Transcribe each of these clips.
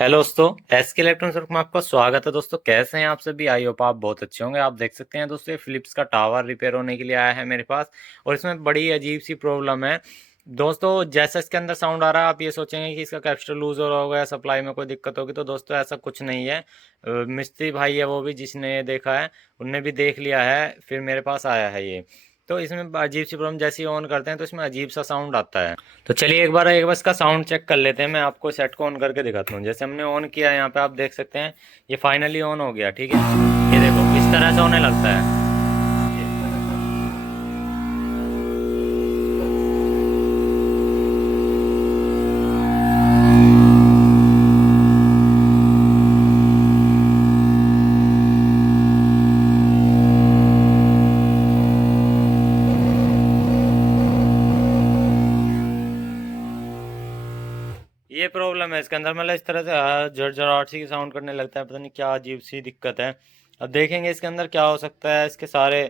Hello दोस्तों, SK electronics में आपका स्वागत है। दोस्तों कैसे हैं आप सभी? आई होप आप बहुत अच्छे होंगे। आप देख सकते हैं दोस्तों, ये फिलिप्स का टावर रिपेयर होने के लिए आया है मेरे पास, और इसमें बड़ी अजीब सी प्रॉब्लम है। दोस्तों जैसा इसके अंदर साउंड आ रहा है, आप ये सोचेंगे कि इसका कैपेसिटर लूज हो रहा होगा या सप्लाई में कोई दिक्कत होगी। तो दोस्तों ऐसा कुछ नहीं है। मिस्त्री भाई है वो भी, जिसने ये देखा है, उनने भी देख लिया है, फिर मेरे पास आया है ये। तो इसमें अजीब सी प्रॉब्लम, जैसे ही ऑन करते हैं तो इसमें अजीब सा साउंड आता है। तो चलिए एक बार इसका साउंड चेक कर लेते हैं। मैं आपको सेट को ऑन करके दिखाता हूँ। जैसे हमने ऑन किया, यहाँ पे आप देख सकते हैं ये फाइनली ऑन हो गया। ठीक है, ये देखो इस तरह से होने लगता है। ये प्रॉब्लम है इसके अंदर, मतलब इस तरह से झड़झड़ाहट सी साउंड करने लगता है। पता नहीं क्या अजीब सी दिक्कत है। अब देखेंगे इसके अंदर क्या हो सकता है। इसके सारे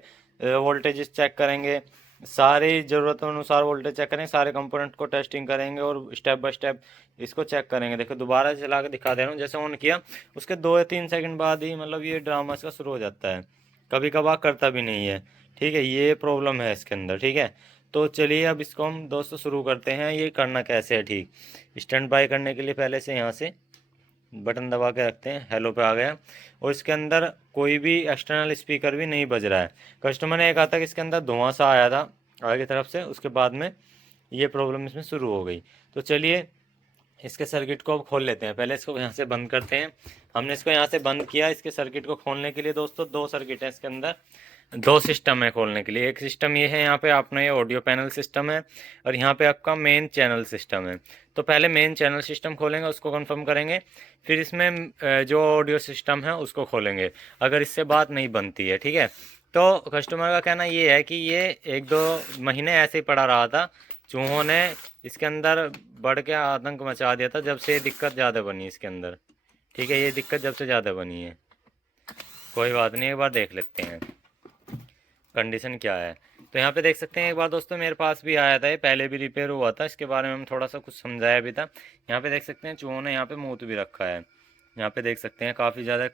वोल्टेजेस चेक करेंगे, सारी ज़रूरतों अनुसार वोल्टेज चेक करेंगे, सारे कंपोनेंट को टेस्टिंग करेंगे और स्टेप बाय स्टेप इसको चेक करेंगे। देखो दोबारा चला के दिखा दे रहा हूँ। जैसे ऑन किया, उसके 2 या 3 सेकंड बाद ही मतलब ये ड्रामा इसका शुरू हो जाता है। कभी कभार करता भी नहीं है। ठीक है, ये प्रॉब्लम है इसके अंदर। ठीक है, तो चलिए अब इसको हम दोस्तों शुरू करते हैं। ये करना कैसे है? ठीक, स्टैंड बाय करने के लिए पहले से यहाँ से बटन दबा के रखते हैं। हेलो पे आ गया, और इसके अंदर कोई भी एक्सटर्नल स्पीकर भी नहीं बज रहा है। कस्टमर ने कहा था कि इसके अंदर धुआं सा आया था आगे की तरफ से, उसके बाद में ये प्रॉब्लम इसमें शुरू हो गई। तो चलिए इसके सर्किट को अब खोल लेते हैं। पहले इसको यहाँ से बंद करते हैं। हमने इसको यहाँ से बंद किया। इसके सर्किट को खोलने के लिए दोस्तों 2 सर्किट है इसके अंदर, 2 सिस्टम है खोलने के लिए। एक सिस्टम ये है, यहाँ पे अपना ये ऑडियो पैनल सिस्टम है, और यहाँ पे आपका मेन चैनल सिस्टम है। तो पहले मेन चैनल सिस्टम खोलेंगे, उसको कंफर्म करेंगे, फिर इसमें जो ऑडियो सिस्टम है उसको खोलेंगे, अगर इससे बात नहीं बनती है। ठीक है, तो कस्टमर का कहना ये है कि ये 1-2 महीने ऐसे ही पड़ा रहा था। चूहों ने इसके अंदर बढ़ के आतंक मचा दिया था जब से ये दिक्कत ज़्यादा बनी इसके अंदर। ठीक है, ये दिक्कत जब से ज़्यादा बनी है। कोई बात नहीं, एक बार देख लेते हैं कंडीशन क्या है। तो यहाँ पे देख सकते हैं, एक बार दोस्तों मेरे पास भी आया था, ये पहले भी रिपेयर हुआ था, इसके बारे में हम थोड़ा सा कुछ समझाया भी था। यहाँ पे देख सकते हैं चूहों ने यहाँ पे मूत भी रखा है। यहाँ पे देख सकते हैं काफ़ी ज़्यादा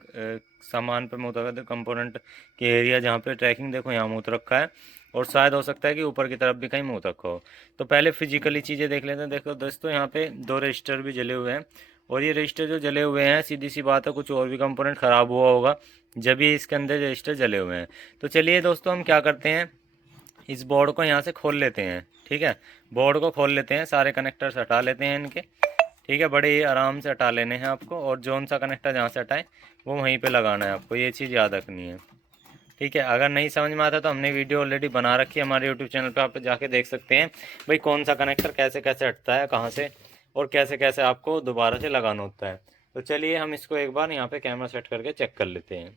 सामान पे मूत रखा है। कंपोनेंट के एरिया जहाँ पे ट्रैकिंग देखो, यहाँ मूत रखा है, और शायद हो सकता है कि ऊपर की तरफ भी कहीं मूत रखा हो। तो पहले फिजिकली चीज़ें देख लेते हैं। देखो दोस्तों, यहाँ पे 2 रजिस्टर भी जले हुए हैं, और ये रजिस्टर जो जले हुए हैं, सीधी सी बात है कुछ और भी कंपोनेंट ख़राब हुआ होगा जब भी इसके अंदर रजिस्टर जले हुए हैं। तो चलिए दोस्तों हम क्या करते हैं, इस बोर्ड को यहाँ से खोल लेते हैं। ठीक है, बोर्ड को खोल लेते हैं, सारे कनेक्टर्स हटा लेते हैं इनके। ठीक है, बड़े ही आराम से हटा लेने हैं आपको, और जौन सा कनेक्टर जहाँ से हटाएं वो वहीं पे लगाना है आपको, ये चीज़ याद रखनी है। ठीक है, अगर नहीं समझ में आता तो हमने वीडियो ऑलरेडी बना रखी है हमारे यूट्यूब चैनल पे, आप जाके देख सकते हैं भाई कौन सा कनेक्टर कैसे कैसे हटता है कहाँ से, और कैसे कैसे आपको दोबारा से लगाना होता है। तो चलिए हम इसको एक बार यहाँ पे कैमरा सेट करके चेक कर लेते हैं।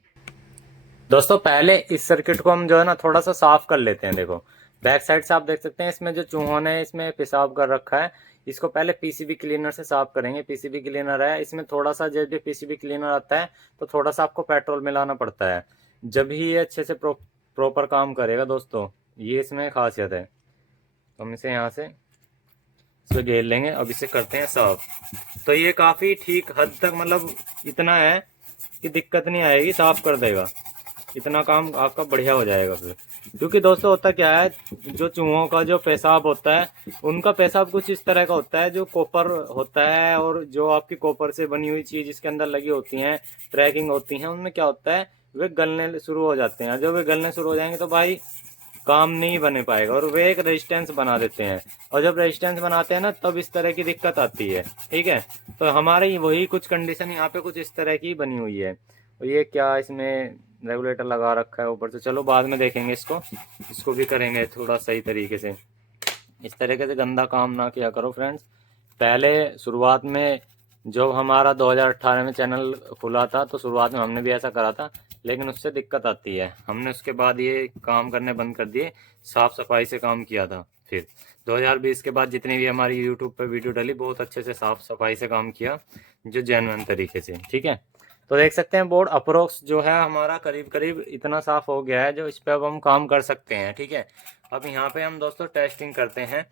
दोस्तों पहले इस सर्किट को हम जो है ना थोड़ा सा साफ कर लेते हैं। देखो बैक साइड से आप देख सकते हैं, इसमें जो चूहों ने इसमें पेशाब कर रखा है, इसको पहले पीसीबी क्लीनर से साफ करेंगे। पीसीबी क्लीनर है, इसमें थोड़ा सा जब भी पीसीबी क्लीनर आता है तो थोड़ा सा आपको पेट्रोल मिलाना पड़ता है, जब ही ये अच्छे से प्रॉपर काम करेगा दोस्तों। ये इसमें खासियत है। तो हम इसे यहाँ से इसको घेर लेंगे। अब इसे करते हैं साफ। तो ये काफ़ी ठीक हद तक, मतलब इतना है कि दिक्कत नहीं आएगी, साफ कर देगा। इतना काम आपका बढ़िया हो जाएगा फिर। क्योंकि दोस्तों होता क्या है, जो चूहों का जो पेशाब होता है, उनका पेशाब कुछ इस तरह का होता है, जो कॉपर होता है, और जो आपकी कॉपर से बनी हुई चीज़ इसके अंदर लगी होती हैं, ट्रैकिंग होती हैं, उनमें क्या होता है, वे गलने शुरू हो जाते हैं। जब वे गलने शुरू हो जाएंगे तो भाई काम नहीं बने पाएगा, और वे एक रेजिस्टेंस बना देते हैं, और जब रेजिस्टेंस बनाते हैं ना तब इस तरह की दिक्कत आती है। ठीक है, तो हमारी वही कुछ कंडीशन यहाँ पे कुछ इस तरह की बनी हुई है। और ये क्या इसमें रेगुलेटर लगा रखा है ऊपर से, चलो बाद में देखेंगे इसको, इसको भी करेंगे थोड़ा सही तरीके से। इस तरीके से गंदा काम ना किया करो फ्रेंड्स। पहले शुरुआत में जब हमारा 2018 में चैनल खुला था तो शुरुआत में हमने भी ऐसा करा था, लेकिन उससे दिक्कत आती है। हमने उसके बाद ये काम करने बंद कर दिए, साफ़ सफाई से काम किया था। फिर 2020 के बाद जितनी भी हमारी यूट्यूब पर वीडियो डली, बहुत अच्छे से साफ़ सफाई से काम किया, जो जेन्युइन तरीके से। ठीक है, तो देख सकते हैं बोर्ड अप्रोक्स जो है हमारा करीब करीब इतना साफ़ हो गया है, जो इस पर अब हम काम कर सकते हैं। ठीक है, अब यहाँ पे हम दोस्तों टेस्टिंग करते हैं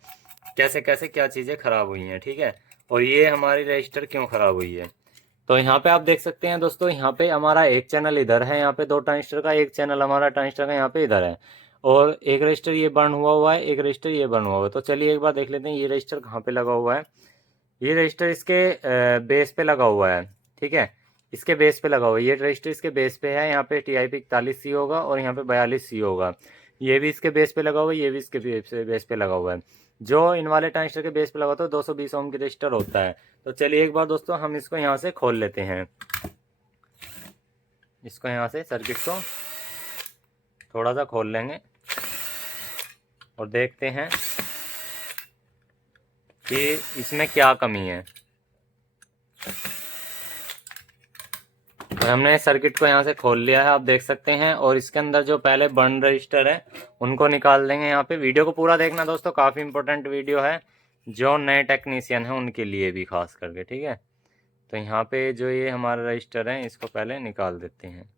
कैसे कैसे क्या चीज़ें ख़राब हुई हैं। ठीक है, और ये हमारी रजिस्टर क्यों ख़राब हुई है। तो यहाँ पे आप देख सकते हैं दोस्तों, यहाँ पे हमारा एक चैनल इधर है, यहाँ पे 2 ट्रांजिस्टर का, एक चैनल हमारा ट्रांजिस्टर का यहाँ पे इधर है, और एक रजिस्टर ये बर्न हुआ है, एक रजिस्टर ये बर्न हुआ है। तो चलिए एक बार देख लेते हैं ये रजिस्टर कहाँ पे लगा हुआ है। ये रजिस्टर इसके बेस पे लगा हुआ है, ठीक है, इसके बेस पे लगा हुआ है। ये रजिस्टर इसके बेस पे है, यहाँ पे TIP 41C होगा और यहाँ पे 42C होगा। ये भी इसके बेस पे लगा हुआ है, ये भी इसके बेस पे लगा हुआ है। जो इन वाले ट्रांजिस्टर के बेस पे लगा होता है 220 ओम की रजिस्टर होता है। तो चलिए एक बार दोस्तों हम इसको यहाँ से खोल लेते हैं। इसको यहाँ से सर्किट को थोड़ा सा खोल लेंगे और देखते हैं कि इसमें क्या कमी है। और हमने सर्किट को यहाँ से खोल लिया है, आप देख सकते हैं। और इसके अंदर जो पहले बर्न रजिस्टर है उनको निकाल देंगे। यहाँ पे वीडियो को पूरा देखना दोस्तों, काफ़ी इंपॉर्टेंट वीडियो है, जो नए टेक्नीशियन हैं उनके लिए भी खास करके, ठीक है। तो यहाँ पे जो ये हमारा रजिस्टर है इसको पहले निकाल देते हैं।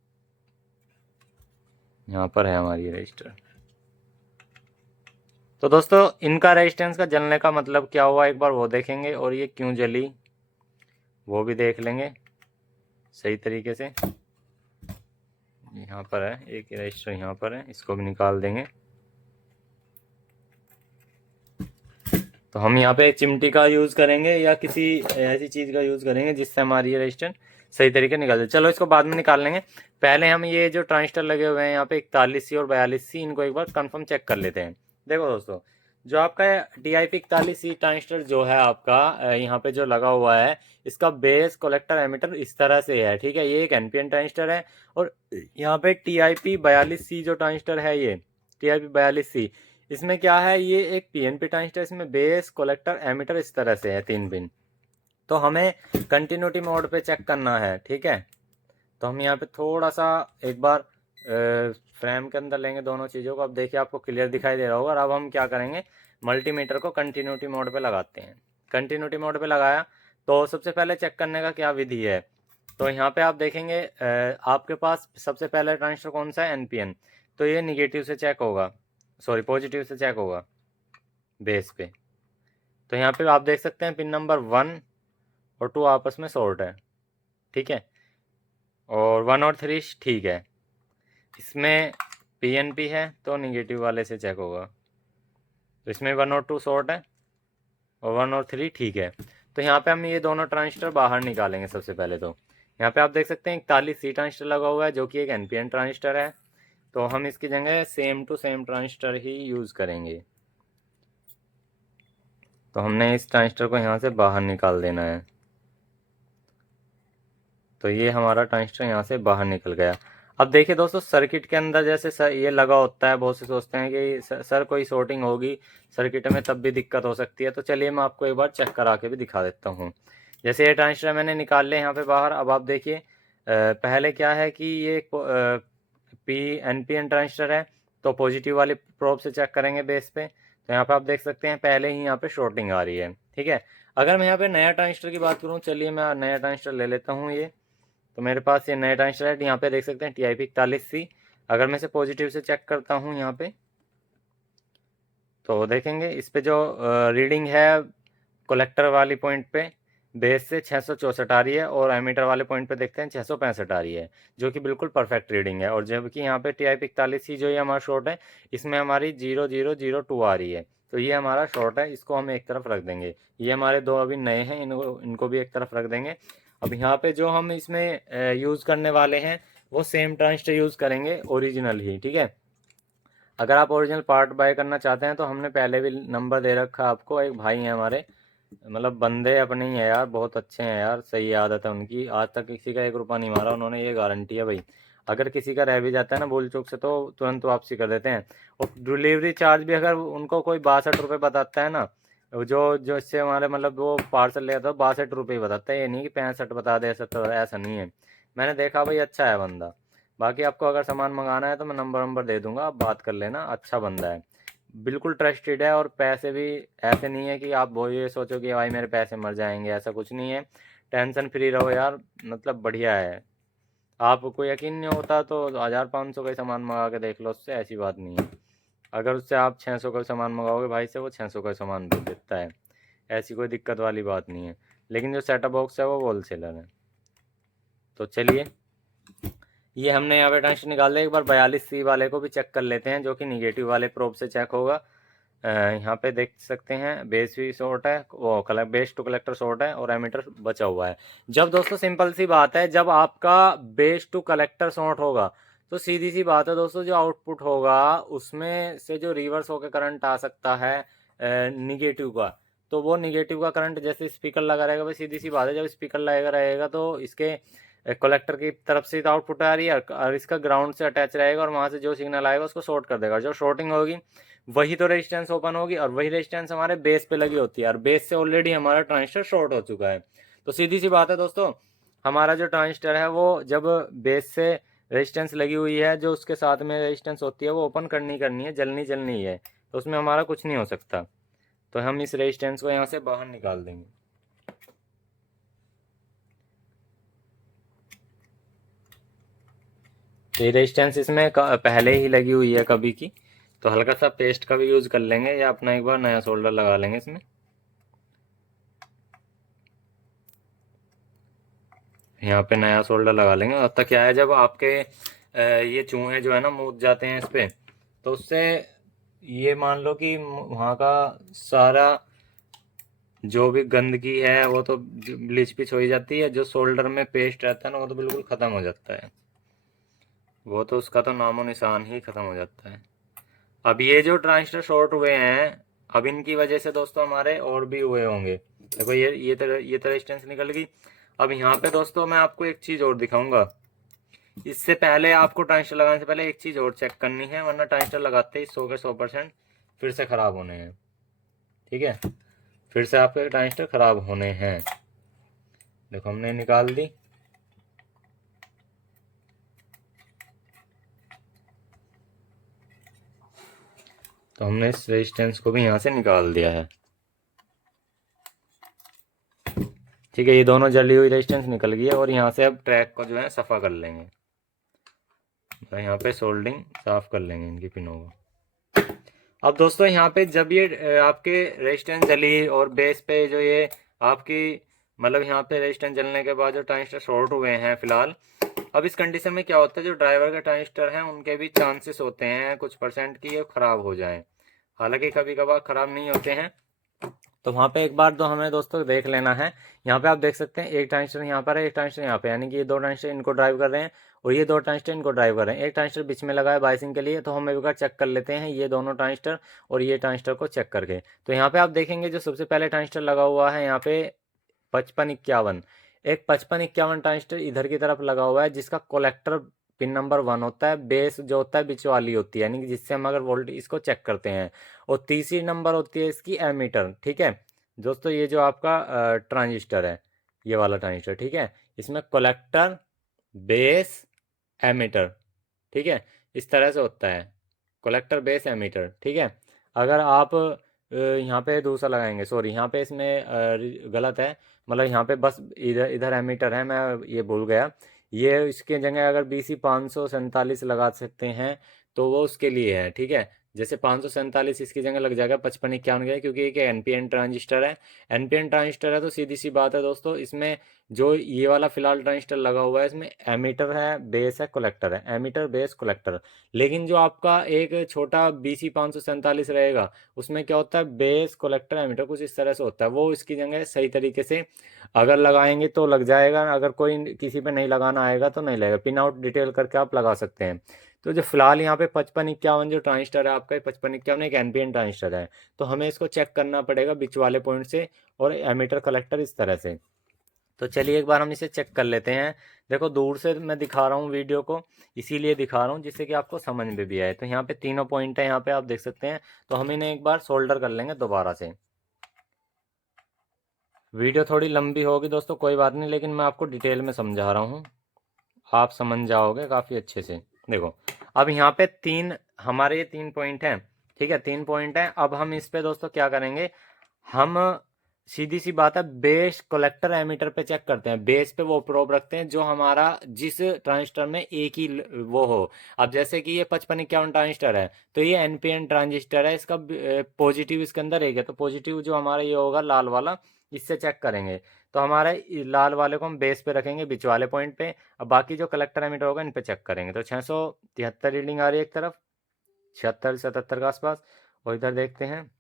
यहाँ पर है हमारी रजिस्टर। तो दोस्तों इनका रेजिस्टेंस का जलने का मतलब क्या हुआ एक बार वो देखेंगे, और ये क्यों जली वो भी देख लेंगे सही तरीके से। यहाँ पर है एक रजिस्टर, यहाँ पर है, इसको भी निकाल देंगे। तो हम यहाँ पे चिमटी का यूज़ करेंगे या किसी ऐसी चीज़ का यूज़ करेंगे जिससे हमारी ये रजिस्टर सही तरीके निकाल जाए। चलो इसको बाद में निकाल लेंगे, पहले हम ये जो ट्रांजिस्टर लगे हुए हैं यहाँ पे 41C और 42C, इनको एक बार कंफर्म चेक कर लेते हैं। देखो दोस्तों, जो आपका TIP 41C ट्रांजिस्टर जो है आपका यहाँ पे जो लगा हुआ है, इसका बेस कलेक्टर एमिटर इस तरह से है, ठीक है। ये एक NPN ट्रांजिस्टर है। और यहाँ पे TIP 42C जो ट्रांजिस्टर है, ये TIP 42C, इसमें क्या है, ये एक PNP ट्रांजिस्टर, इसमें बेस कलेक्टर एमिटर इस तरह से है 3 पिन। तो हमें कंटिन्यूटी मोड पे चेक करना है, ठीक है। तो हम यहाँ पे थोड़ा सा एक बार फ्रेम के अंदर लेंगे दोनों चीज़ों को। अब देखिए आपको क्लियर दिखाई दे रहा होगा। और अब हम क्या करेंगे, मल्टीमीटर को कंटिन्यूटी मोड पे लगाते हैं। कंटिन्यूटी मोड पे लगाया तो सबसे पहले चेक करने का क्या विधि है, तो यहाँ पे आप देखेंगे आपके पास सबसे पहले ट्रांजिस्टर कौन सा है, NPN। तो ये निगेटिव से चेक होगा, सॉरी पॉजिटिव से चेक होगा बेस पे। तो यहाँ पे आप देख सकते हैं पिन नंबर 1 और 2 आपस में शॉर्ट है, ठीक है, और 1 और 3 ठीक है। इसमें PNP है तो निगेटिव वाले से चेक होगा। तो इसमें 1 और 2 शॉर्ट है और 1 और 3 ठीक है। तो यहाँ पे हम ये दोनों ट्रांजिस्टर बाहर निकालेंगे सबसे पहले। तो यहाँ पे आप देख सकते हैं 41C ट्रांजिस्टर लगा हुआ है जो कि एक NPN ट्रांजिस्टर है। तो हम इसकी जगह सेम टू सेम ट्रांजिस्टर ही यूज़ करेंगे। तो हमने इस ट्रांजिस्टर को यहाँ से बाहर निकाल देना है। तो ये हमारा ट्रांजिस्टर यहाँ से बाहर निकल गया। अब देखिए दोस्तों, सर्किट के अंदर जैसे सर ये लगा होता है, बहुत से सोचते हैं कि सर कोई शॉर्टिंग होगी सर्किट में तब भी दिक्कत हो सकती है। तो चलिए मैं आपको एक बार चेक करा के भी दिखा देता हूँ। जैसे ये ट्रांजिस्टर मैंने निकाल लिया यहाँ पे बाहर। अब आप देखिए पहले क्या है कि ये NPN ट्रांजिस्टर है, तो पॉजिटिव वाले प्रोब से चेक करेंगे बेस पे। तो यहाँ पे आप देख सकते हैं पहले ही यहाँ पे शॉर्टिंग आ रही है, ठीक है। अगर मैं यहाँ पे नया ट्रांजिस्टर की बात करूँ, चलिए मैं नया ट्रांजिस्टर ले लेता हूँ ये। तो मेरे पास ये नया ट्रांजिस्टर है, यहाँ पे देख सकते हैं TIP 41C। अगर मैं इसे पॉजिटिव से चेक करता हूँ यहाँ पे, तो देखेंगे इस पे जो रीडिंग है कलेक्टर वाली पॉइंट पे बेस से 664 आ रही है, और एमीटर वाले पॉइंट पे देखते हैं 665 आ रही है, जो कि बिल्कुल परफेक्ट रीडिंग है। और जबकि यहाँ पे TIP 41C जो ये हमारा शॉर्ट है, इसमें हमारी 0002 आ रही है। तो ये हमारा शॉर्ट है, इसको हम एक तरफ रख देंगे। ये हमारे दो अभी नए हैं, इनको भी एक तरफ रख देंगे। अब यहाँ पे जो हम इसमें यूज़ करने वाले हैं वो सेम ट्रांजिस्टर यूज़ करेंगे, ओरिजिनल ही, ठीक है। अगर आप ओरिजिनल पार्ट बाय करना चाहते हैं तो हमने पहले भी नंबर दे रखा है आपको। एक भाई हैं हमारे, मतलब बंदे अपने ही है यार, बहुत अच्छे हैं यार, सही आदत है उनकी, आज तक किसी का 1 रुपया नहीं मारा उन्होंने, ये गारंटी है भाई। अगर किसी का रह भी जाता है ना भूल चूक से, तो तुरंत वापसी कर देते हैं। और डिलीवरी चार्ज भी अगर उनको कोई 62 रुपये बताता है ना, जो जो इससे हमारे मतलब वो पार्सल ले आता है 62 रुपये ही बताता है, ये नहीं कि 65 बता दे, ऐसा तो ऐसा नहीं है। मैंने देखा भाई, अच्छा है बंदा। बाकी आपको अगर सामान मंगाना है तो मैं नंबर दे दूंगा, आप बात कर लेना, अच्छा बंदा है, बिल्कुल ट्रस्टेड है। और पैसे भी ऐसे नहीं है कि आप वो ये सोचो कि भाई मेरे पैसे मर जाएंगे, ऐसा कुछ नहीं है। टेंशन फ्री रहो यार, मतलब बढ़िया है। आपको यकीन नहीं होता तो 1500 का ही सामान मंगा के देख लो उससे, ऐसी बात नहीं है। अगर उससे आप 600 का सामान मंगाओगे भाई से, वो 600 का सामान दे देता है, ऐसी कोई दिक्कत वाली बात नहीं है। लेकिन जो सेटअप बॉक्स है वो होल सेलर है। तो चलिए, ये हमने यहाँ पे ट्रांजिस्टर निकाल लिया। एक बार 42C वाले को भी चेक कर लेते हैं, जो कि निगेटिव वाले प्रोब से चेक होगा। यहाँ पे देख सकते हैं बेस भी शॉर्ट है, वो बेस टू कलेक्टर शॉर्ट है और एमीटर बचा हुआ है। जब दोस्तों सिंपल सी बात है, जब आपका बेस टू कलेक्टर शॉर्ट होगा तो सीधी सी बात है दोस्तों, जो आउटपुट होगा उसमें से जो रिवर्स होकर करंट आ सकता है निगेटिव का, तो वो निगेटिव का करंट जैसे स्पीकर लगा रहेगा, भाई सीधी सी बात है, जब स्पीकर लगा रहेगा तो इसके कलेक्टर की तरफ से आउटपुट आ रही है और इसका ग्राउंड से अटैच रहेगा, और वहाँ से जो सिग्नल आएगा उसको शॉर्ट कर देगा। जो शॉर्टिंग होगी वही तो रेजिस्टेंस ओपन होगी, और वही रेजिस्टेंस हमारे बेस पे लगी होती है, और बेस से ऑलरेडी हमारा ट्रांजिस्टर शॉर्ट हो चुका है। तो सीधी सी बात है दोस्तों, हमारा जो ट्रांजिस्टर है वो जब बेस से रेजिस्टेंस लगी हुई है, जो उसके साथ में रेजिस्टेंस होती है वो ओपन करनी है, जलनी है, तो उसमें हमारा कुछ नहीं हो सकता। तो हम इस रेजिस्टेंस को यहाँ से बाहर निकाल देंगे। तो ये रेजिस्टेंस इसमें पहले ही लगी हुई है कभी की, तो हल्का सा पेस्ट का भी यूज़ कर लेंगे, या अपना एक बार नया सोल्डर लगा लेंगे इसमें। यहाँ पे नया सोल्डर लगा लेंगे। अब तक क्या है, जब आपके ये चूहे जो है ना मूत जाते हैं इस पे, तो उससे ये मान लो कि वहाँ का सारा जो भी गंदगी है वो तो ब्लीच पिच हो ही जाती है, जो सोल्डर में पेस्ट रहता है ना वो तो बिल्कुल ख़त्म हो जाता है, वो तो उसका तो नामो निशान ही ख़त्म हो जाता है। अब ये जो ट्रांजिस्टर शॉर्ट हुए हैं, अब इनकी वजह से दोस्तों हमारे और भी हुए होंगे। देखो ये तो रेजिस्टेंस निकल गई। अब यहाँ पे दोस्तों मैं आपको एक चीज़ और दिखाऊंगा। इससे पहले आपको ट्रांजिस्टर लगाने से पहले एक चीज़ और चेक करनी है, वरना ट्रांजिस्टर लगाते ही 100 के 100% फिर से ख़राब होने हैं। ठीक है, फिर से आपके ट्रांजिस्टर ख़राब होने हैं। देखो हमने निकाल दी। तो हमने इस रेजिस्टेंस को भी यहाँ से निकाल दिया है। ठीक है, ये दोनों जली हुई रेजिस्टेंस निकल गई है, और यहाँ से अब ट्रैक को जो है सफ़ा कर लेंगे। तो यहाँ पे सोल्डिंग साफ कर लेंगे इनकी पिनों को। अब दोस्तों यहाँ पे जब ये आपके रेजिस्टेंस जली और बेस पे जो ये आपकी मतलब यहाँ पे रेजिस्टेंस जलने के बाद जो ट्रांजिस्टर शॉर्ट हुए हैं फिलहाल, अब इस कंडीशन में क्या होता है, जो ड्राइवर के ट्रांजिस्टर हैं उनके भी चांसेस होते हैं कुछ परसेंट की ये ख़राब हो जाएं। हालांकि कभी कभार ख़राब नहीं होते हैं। तो वहाँ पे एक बार तो हमें दोस्तों देख लेना है। यहाँ पे आप देख सकते हैं एक ट्रांजिस्टर यहाँ पर है, एक ट्रांजिस्टर यहाँ पे, यानी कि ये दो ट्रांजिस्टर इनको ड्राइव कर रहे हैं, और ये दो ट्रांजिस्टर इनको ड्राइव कर रहे हैं। एक ट्रांजिस्टर बीच में लगा है बाइसिंग के लिए, तो हम एक बार चेक कर लेते हैं ये दोनों ट्रांजिस्टर और ये ट्रांजिस्टर को चेक करके। तो यहाँ पे आप देखेंगे जो सबसे पहले ट्रांजिस्टर लगा हुआ है यहाँ पे 5551, एक 5551 ट्रांजिस्टर इधर की तरफ लगा हुआ है, जिसका कलेक्टर पिन नंबर 1 होता है, बेस जो होता है बीच वाली होती है, यानी कि जिससे हम अगर वोल्टेज इसको चेक करते हैं, और तीसरी नंबर होती है इसकी एमीटर। ठीक है दोस्तों, ये जो आपका ट्रांजिस्टर है, ये वाला ट्रांजिस्टर, ठीक है, इसमें कलेक्टर, बेस, एमीटर, ठीक है, इस तरह से होता है, कलेक्टर, बेस, एमीटर। ठीक है, अगर आप यहाँ पे दूसरा लगाएंगे, सॉरी यहाँ पे इसमें गलत है, मतलब यहाँ पे बस इधर इधर एमीटर है, मैं ये भूल गया। ये इसके जगह अगर BC 547 लगा सकते हैं तो वो उसके लिए है। ठीक है, जैसे 547 इसकी जगह लग जाएगा 5551 का, क्योंकि एक NPN ट्रांजिस्टर है। NPN ट्रांजिस्टर है तो सीधी सी बात है दोस्तों, इसमें जो ये वाला फिलहाल ट्रांजिस्टर लगा हुआ है इसमें एमीटर है, बेस है, कलेक्टर है, एमीटर, बेस, कलेक्टर। लेकिन जो आपका एक छोटा BC 547 रहेगा उसमें क्या होता है, बेस, कलेक्टर, एमीटर कुछ इस तरह से होता है, वो इसकी जगह सही तरीके से अगर लगाएंगे तो लग जाएगा, अगर कोई किसी पे नहीं लगाना आएगा तो नहीं लगेगा। पिन आउट डिटेल करके आप लगा सकते हैं। तो जो फिलहाल यहाँ पे 5551 जो ट्रांजिस्टर है आपका, 5551 एक NPN ट्रांजिस्टर है, तो हमें इसको चेक करना पड़ेगा बीच वाले पॉइंट से, और एमीटर, कलेक्टर इस तरह से। तो चलिए एक बार हम इसे चेक कर लेते हैं। देखो दूर से मैं दिखा रहा हूँ वीडियो को, इसीलिए दिखा रहा हूँ जिससे कि आपको समझ में भी आए। तो यहाँ पे तीनों पॉइंट है, यहाँ पे आप देख सकते हैं। तो हम इन्हें एक बार सोल्डर कर लेंगे दोबारा से। वीडियो थोड़ी लंबी होगी दोस्तों, कोई बात नहीं, लेकिन मैं आपको डिटेल में समझा रहा हूँ, आप समझ जाओगे काफ़ी अच्छे से। देखो अब यहाँ पे हमारे ये 3 पॉइंट हैं। ठीक है, 3 पॉइंट हैं। अब हम इस पे दोस्तों क्या करेंगे, हम सीधी सी बात है, बेस, कलेक्टर, एमीटर पे चेक करते हैं। बेस पे वो प्रोब रखते हैं जो हमारा जिस ट्रांजिस्टर में एक ही वो हो। अब जैसे कि ये 5551 ट्रांजिस्टर है, तो ये NPN ट्रांजिस्टर है, इसका पॉजिटिव इसके अंदर एक है, तो पॉजिटिव जो हमारा ये होगा लाल वाला, इससे चेक करेंगे। तो हमारे लाल वाले को हम बेस पे रखेंगे, बीच वाले पॉइंट पे। अब बाकी जो कलेक्टर एमीटर होगा इन पे चेक करेंगे। तो 673 रीडिंग आ रही है एक तरफ, 76 77 के आसपास। और इधर देखते हैं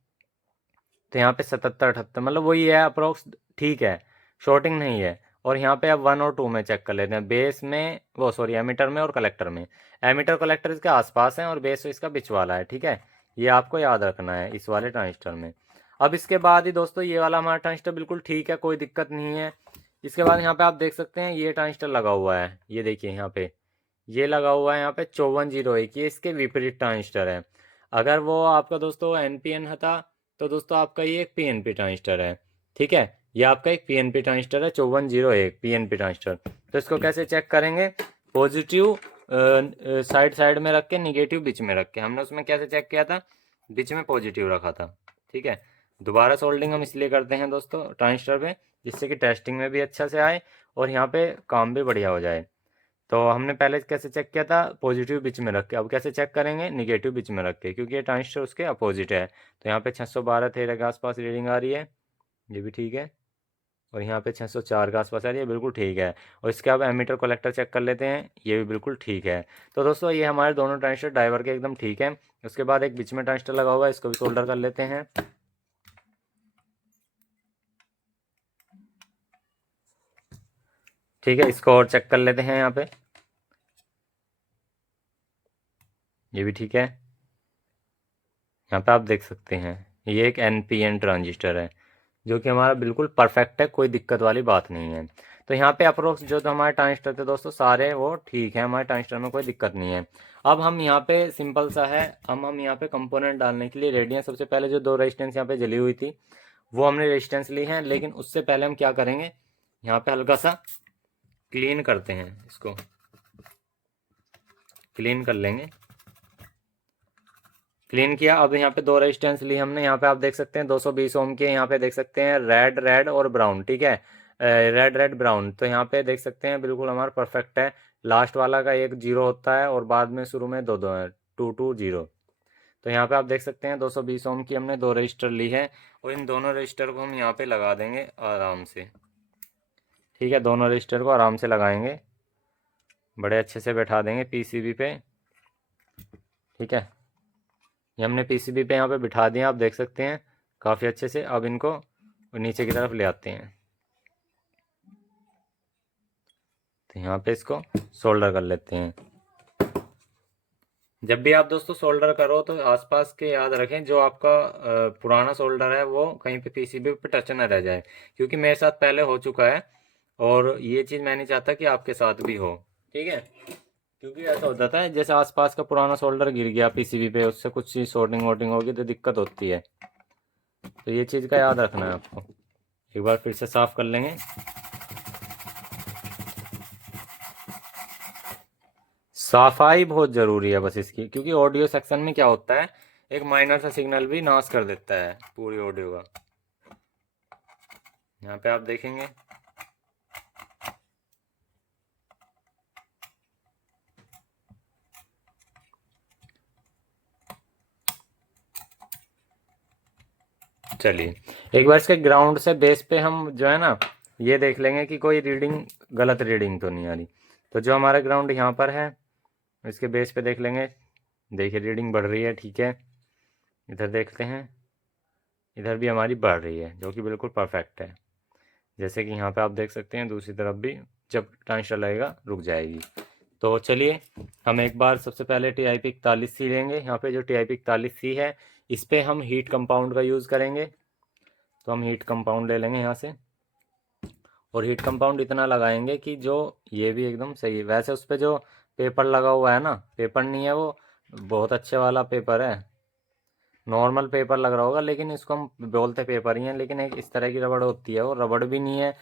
तो यहाँ पे 77 78 मतलब वही है अप्रोक्स, ठीक है, शॉर्टिंग नहीं है। और यहाँ पे अब 1 और 2 में चेक कर लेते हैं, बेस में वो सॉरी एमीटर में और कलेक्टर में। एमीटर कलेक्टर इसके आसपास है और बेस इसका बीच वाला है, ठीक है। ये आपको याद रखना है इस वाले ट्रांजिस्टर में। अब इसके बाद ही दोस्तों ये वाला हमारा ट्रांजिस्टर बिल्कुल ठीक है, कोई दिक्कत नहीं है। इसके बाद यहाँ पे आप देख सकते हैं ये ट्रांजिस्टर लगा हुआ है, ये देखिए यहाँ पे ये लगा हुआ है, यहाँ पे 5401, ये इसके विपरीत ट्रांजिस्टर है। अगर वो आपका दोस्तों एनपीएन था तो दोस्तों आपका ये एक पीएनपी ट्रांजिस्टर है, ठीक है। ये आपका एक पीएनपी ट्रांजिस्टर है 5401 पीएनपी ट्रांजिस्टर। तो इसको कैसे चेक करेंगे, पॉजिटिव साइड साइड में रख के, निगेटिव बीच में रख के। हमने उसमें कैसे चेक किया था, बीच में पॉजिटिव रखा था, ठीक है। दोबारा सोल्डिंग हम इसलिए करते हैं दोस्तों ट्रांजिस्टर पे, जिससे कि टेस्टिंग में भी अच्छा से आए और यहाँ पे काम भी बढ़िया हो जाए। तो हमने पहले कैसे चेक किया था, पॉजिटिव बीच में रख के। अब कैसे चेक करेंगे, निगेटिव बीच में रख के, क्योंकि ये ट्रांजिस्टर उसके अपोजिट है। तो यहाँ पे 612 13 के आसपास रीडिंग आ रही है, ये भी ठीक है। और यहाँ पे 604 के आसपास आ रही है, बिल्कुल ठीक है। और इसके अब एमीटर कलेक्टर चेक कर लेते हैं, ये भी बिल्कुल ठीक है। तो दोस्तों ये हमारे दोनों ट्रांजिस्टर ड्राइवर के एकदम ठीक है। उसके बाद एक बीच में ट्रांजिस्टर लगा हुआ है, इसको भी सोल्डर कर लेते हैं। ठीक है, इसको और चेक कर लेते हैं यहाँ पे, ये भी ठीक है। यहाँ पे आप देख सकते हैं ये एक एनपीएन ट्रांजिस्टर है, जो कि हमारा बिल्कुल परफेक्ट है, कोई दिक्कत वाली बात नहीं है। तो यहाँ पे अप्रोक्स जो तो हमारे ट्रांजिस्टर थे दोस्तों सारे वो ठीक है, हमारे ट्रांजिस्टर में कोई दिक्कत नहीं है। अब हम यहाँ पे सिंपल सा है, हम यहाँ पे कंपोनेंट डालने के लिए रेडी हैं। सबसे पहले जो 2 रेजिस्टेंस यहाँ पे जली हुई थी वो हमने रेजिस्टेंस ली है, लेकिन उससे पहले हम क्या करेंगे, यहाँ पे हल्का सा क्लीन करते हैं, इसको क्लीन कर लेंगे। क्लीन किया। अब यहाँ पे 2 रेजिस्टेंस ली हमने, यहाँ पे आप देख सकते हैं 220 ओम के, यहाँ पे देख सकते हैं रेड रेड और ब्राउन, ठीक है, रेड रेड ब्राउन। तो यहाँ पे देख सकते हैं बिल्कुल हमारा परफेक्ट है। लास्ट वाला का एक जीरो होता है और बाद में शुरू में दो दो है, 2 2 0। तो यहाँ पे आप देख सकते हैं 220 ओम की हमने 2 रजिस्टर ली है, और इन दोनों रजिस्टर को हम यहाँ पे लगा देंगे आराम से, ठीक है। दोनों रजिस्टर को आराम से लगाएंगे, बड़े अच्छे से बैठा देंगे पीसीबी पे, ठीक है। ये हमने पीसीबी पे यहाँ पे बिठा दिया, आप देख सकते हैं काफ़ी अच्छे से। अब इनको नीचे की तरफ ले आते हैं, तो यहाँ पे इसको सोल्डर कर लेते हैं। जब भी आप दोस्तों सोल्डर करो तो आसपास के याद रखें, जो आपका पुराना सोल्डर है वो कहीं पे पीसीबी पे टच ना रह जाए, क्योंकि मेरे साथ पहले हो चुका है और ये चीज़ मैं नहीं चाहता कि आपके साथ भी हो, ठीक है। क्योंकि ऐसा होता था जैसे आसपास का पुराना सोल्डर गिर गया पीसीबी पे, उससे कुछ चीज़ शॉर्टिंग वोटिंग होगी तो दिक्कत होती है। तो ये चीज़ का याद रखना है आपको। एक बार फिर से साफ़ कर लेंगे। सफाई बहुत ज़रूरी है बस इसकी, क्योंकि ऑडियो सेक्शन में क्या होता है, एक माइनर सा सिग्नल भी नाश कर देता है पूरी ऑडियो का। यहाँ पे आप देखेंगे चलिए एक बार इसके ग्राउंड से बेस पे हम जो है ना ये देख लेंगे कि कोई रीडिंग गलत रीडिंग तो नहीं आ रही। तो जो हमारा ग्राउंड यहाँ पर है इसके बेस पे देख लेंगे, देखिए रीडिंग बढ़ रही है, ठीक है। इधर देखते हैं, इधर भी हमारी बढ़ रही है, जो कि बिल्कुल परफेक्ट है। जैसे कि यहाँ पे आप देख सकते हैं दूसरी तरफ भी जब ट्रांजिस्टर लगेगा रुक जाएगी। तो चलिए हम एक बार सबसे पहले TIP41C लेंगे। यहाँ पे जो TIP41C है इस पे हम हीट कंपाउंड का यूज़ करेंगे। तो हम हीट कंपाउंड ले लेंगे यहाँ से, और हीट कंपाउंड इतना लगाएंगे कि जो ये भी एकदम सही है। वैसे उस पर जो पेपर लगा हुआ है ना, पेपर नहीं है वो, बहुत अच्छे वाला पेपर है, नॉर्मल पेपर लग रहा होगा, लेकिन इसको हम बोलते पेपर ही हैं, लेकिन एक इस तरह की रबड़ होती है, वो रबड़ भी नहीं है,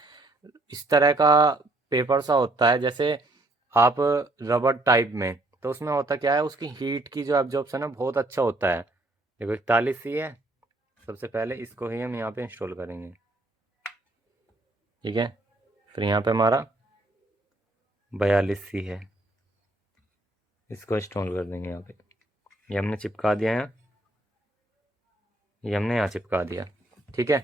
इस तरह का पेपर सा होता है जैसे आप रबड़ टाइप में। तो उसमें होता क्या है, उसकी हीट की जो एब्जॉर्प्शन है बहुत अच्छा होता है। देखो 41C है, सबसे पहले इसको ही हम यहाँ पे इंस्टॉल करेंगे, ठीक है। फिर यहाँ पे हमारा 42C है, इसको इंस्टॉल कर देंगे यहाँ पे। ये हमने चिपका दिया है, ये हमने यहाँ चिपका दिया, ठीक है।